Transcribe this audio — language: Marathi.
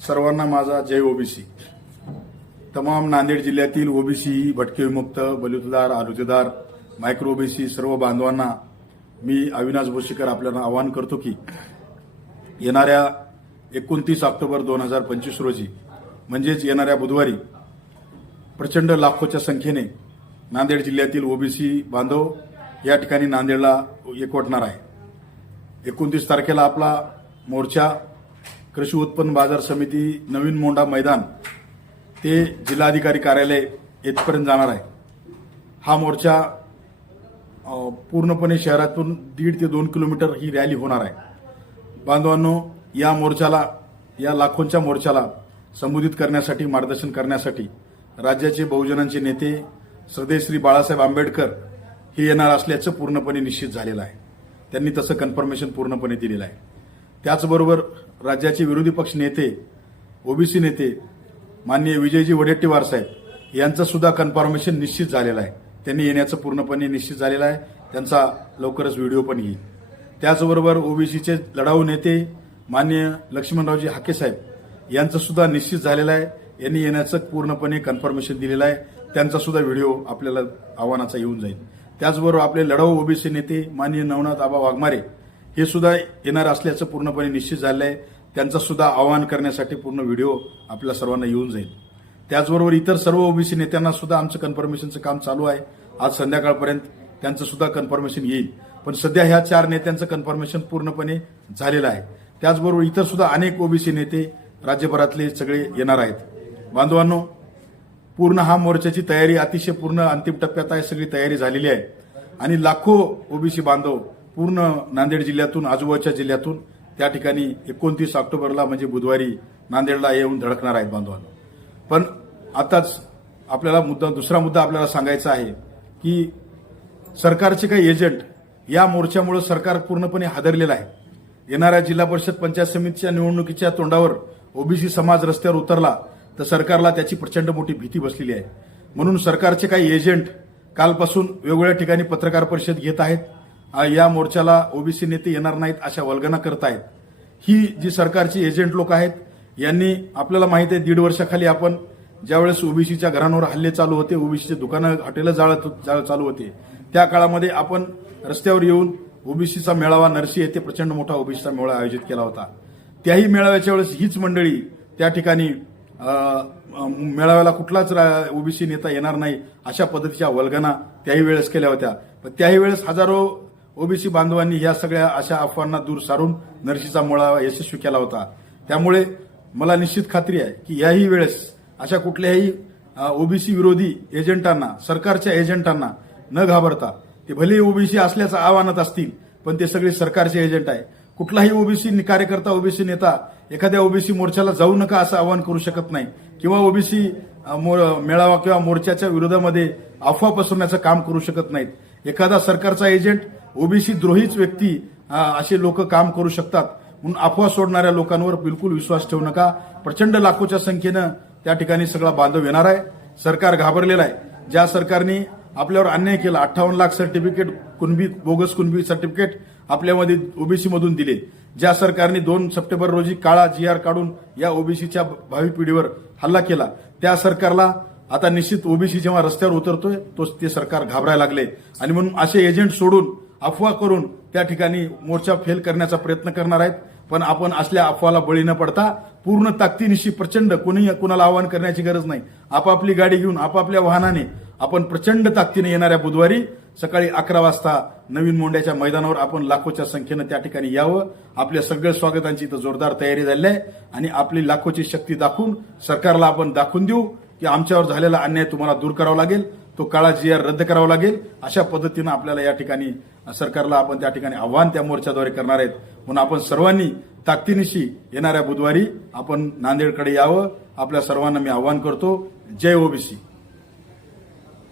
सर्वांना माझा जय ओबीसी. तमाम नांदेड जिल्ह्यातील ओबीसी भटके विमुक्त बलुतेदार आरोग्यदार मायक्रो ओबीसी सर्व बांधवांना मी अविनाश भोशीकर आपल्याला आवाहन करतो की येणाऱ्या एकोणतीस ऑक्टोबर दोन हजार पंचवीस रोजी म्हणजेच येणाऱ्या बुधवारी प्रचंड लाखोच्या संख्येने नांदेड जिल्ह्यातील ओबीसी बांधव या ठिकाणी नांदेडला एकवटणार आहे. एकोणतीस तारखेला आपला मोर्चा कृषी उत्पन्न बाजार समिती नवीन मोंडा मैदान ते जिल्हाधिकारी कार्यालय येथपर्यंत जाणार आहे. हा मोर्चा पूर्णपणे शहरातून दीड ते दोन किलोमीटर ही रॅली होणार आहे. बांधवांनो या मोर्चाला या लाखोंच्या मोर्चाला संबोधित करण्यासाठी मार्गदर्शन करण्यासाठी राज्याचे बहुजनांचे नेते श्रद्धेय श्री बाळासाहेब आंबेडकर हे येणार असल्याचं पूर्णपणे निश्चित झालेलं आहे. त्यांनी तसं कन्फर्मेशन पूर्णपणे दिलेलं आहे. त्याचबरोबर राज्याचे विरोधी पक्ष नेते ओबीसी नेते माननीय विजयजी वडेट्टीवार साहेब यांचं सुद्धा कन्फर्मेशन निश्चित झालेलं आहे. त्यांनी येण्याचं पूर्णपणे निश्चित झालेलं आहे. त्यांचा लवकरच व्हिडिओ पण येईल. त्याचबरोबर ओबीसीचे लढाऊ नेते माननीय लक्ष्मणरावजी हाके साहेब यांचं सुद्धा निश्चित झालेलं आहे. यांनी येण्याचं पूर्णपणे कन्फर्मेशन दिलेलं आहे. त्यांचा सुद्धा व्हिडिओ आपल्याला आव्हानाचा येऊन जाईल. त्याचबरोबर आपले लढाऊ ओबीसी नेते माननीय नवनाथ आबा वाघमारे हे सुद्धा येणार असल्याचं पूर्णपणे निश्चित झालं आहे त्यांचं सुद्धा आवाहन करण्यासाठी पूर्ण व्हिडिओ आपल्या सर्वांना येऊन जाईल. त्याचबरोबर इतर सर्व ओबीसी नेत्यांना सुद्धा आमचं कन्फर्मेशनचं काम चालू आहे. आज संध्याकाळपर्यंत त्यांचं सुद्धा कन्फर्मेशन येईल. पण सध्या ह्या चार नेत्यांचं कन्फर्मेशन पूर्णपणे झालेलं आहे. त्याचबरोबर इतर सुद्धा अनेक ओबीसी नेते राज्यभरातले सगळे येणार आहेत. बांधवांनो पूर्ण हा मोर्चाची तयारी अतिशय पूर्ण अंतिम टप्प्यात आहे. सगळी तयारी झालेली आहे. आणि लाखो ओबीसी बांधव पूर्ण नांदेड जिल्ह्यातून आजूबाजूच्या जिल्ह्यातून त्या ठिकाणी एकोणतीस ऑक्टोबरला म्हणजे बुधवारी नांदेडला येऊन धडकणार आहेत बांधवांनो. पण आताच आपल्याला मुद्दा दुसरा मुद्दा आपल्याला सांगायचा आहे की सरकारचे काही एजंट या मोर्चामुळे सरकार पूर्णपणे हादरलेलं आहे. येणाऱ्या जिल्हा परिषद पंचायत समितीच्या निवडणुकीच्या तोंडावर ओबीसी समाज रस्त्यावर उतरला तर सरकारला त्याची प्रचंड मोठी भीती बसलेली आहे. म्हणून सरकारचे काही एजंट कालपासून वेगवेगळ्या ठिकाणी पत्रकार परिषद घेत आहेत. या मोर्चाला ओबीसी नेते येणार नाहीत अशा वल्गना करत आहेत ही जी सरकारची एजंट लोक आहेत यांनी आपल्याला माहिती आहे दीड वर्षाखाली आपण ज्यावेळेस ओबीसीच्या घरांवर हल्ले चालू होते ओबीसीचे दुकानं हॉटेलं जाळत जाळ चालू होते त्या काळामध्ये आपण रस्त्यावर येऊन ओबीसीचा मेळावा नरसी येथे प्रचंड मोठा ओबीसीचा मेळावा आयोजित केला होता. त्याही मेळाव्याच्या वेळेस हीच मंडळी त्या ठिकाणी मेळाव्याला कुठलाच ओबीसी नेता येणार नाही अशा पद्धतीच्या वल्गना त्याही वेळेस केल्या होत्या. पण त्याही वेळेस हजारो ओबीसी बांधवांनी या सगळ्या अशा अफवांना दूर सारून नरशीचा मेळावा यशस्वी केला होता. त्यामुळे मला निश्चित खात्री आहे की याही वेळेस अशा कुठल्याही ओबीसी विरोधी एजंटांना सरकारच्या एजंटांना न घाबरता ते भले ओबीसी असल्याचं आव्हानात असतील पण ते सगळे सरकारचे एजंट आहे. कुठलाही ओबीसी कार्यकर्ता ओबीसी नेता एखाद्या ओबीसी मोर्चाला जाऊ नका असं आवाहन करू शकत नाही किंवा ओबीसी मेळावा किंवा मोर्चाच्या विरोधामध्ये अफवा पसरण्याचं काम करू शकत नाहीत. एखादा सरकारचा एजंट ओबीसी द्रोहीच व्यक्ती असे लोक काम करू शकतात. म्हणून अफवा सोडणाऱ्या लोकांवर बिलकुल विश्वास ठेवू नका. प्रचंड लाखोच्या संख्येनं त्या ठिकाणी सगळा बांधव येणार आहे. सरकार घाबरलेलं आहे. ज्या सरकारने आपल्यावर अन्याय केला अठ्ठावन्न lakh certificate Kunbi bogus Kunbi certificate आपल्यामध्ये ओबीसी मधून दिले. ज्या सरकारने दोन सप्टेंबर रोजी काळा जी आर काढून या ओबीसीच्या भावी पिढीवर हल्ला केला त्या सरकारला आता निश्चित ओबीसी जेव्हा रस्त्यावर उतरतोय तो ते सरकार घाबरायला लागले. आणि म्हणून असे एजंट सोडून अफवा करून त्या ठिकाणी मोर्चा फेल करण्याचा प्रयत्न करणार आहेत. पण आपण असल्या अफवाला बळी न पडता पूर्ण ताकदीनिशी प्रचंड कोणी कुणाला आवाहन करण्याची गरज नाही. आपापली गाडी घेऊन आपापल्या वाहनाने आपण प्रचंड ताकदीने येणाऱ्या बुधवारी सकाळी अकरा वाजता नवीन मोंड्याच्या मैदानावर आपण लाखोच्या संख्येनं त्या ठिकाणी यावं. आपल्या सगळ्या स्वागतांची इथं जोरदार तयारी झाली आहे. आणि आपली लाखोची शक्ती दाखवून सरकारला आपण दाखवून देऊ. की आमच्यावर झालेला अन्याय तुम्हाला दूर करावा लागेल तो काळा जी आर रद्द करावा लागेल. अशा पद्धतीनं आपल्याला या ठिकाणी सरकारला आपण त्या ठिकाणी आव्हान त्या मोर्चाद्वारे करणार आहेत. म्हणून आपण सर्वांनी ताकदीनिशी येणाऱ्या बुधवारी आपण नांदेडकडे यावं. आपल्या सर्वांना मी आव्हान करतो. जय ओबीसी.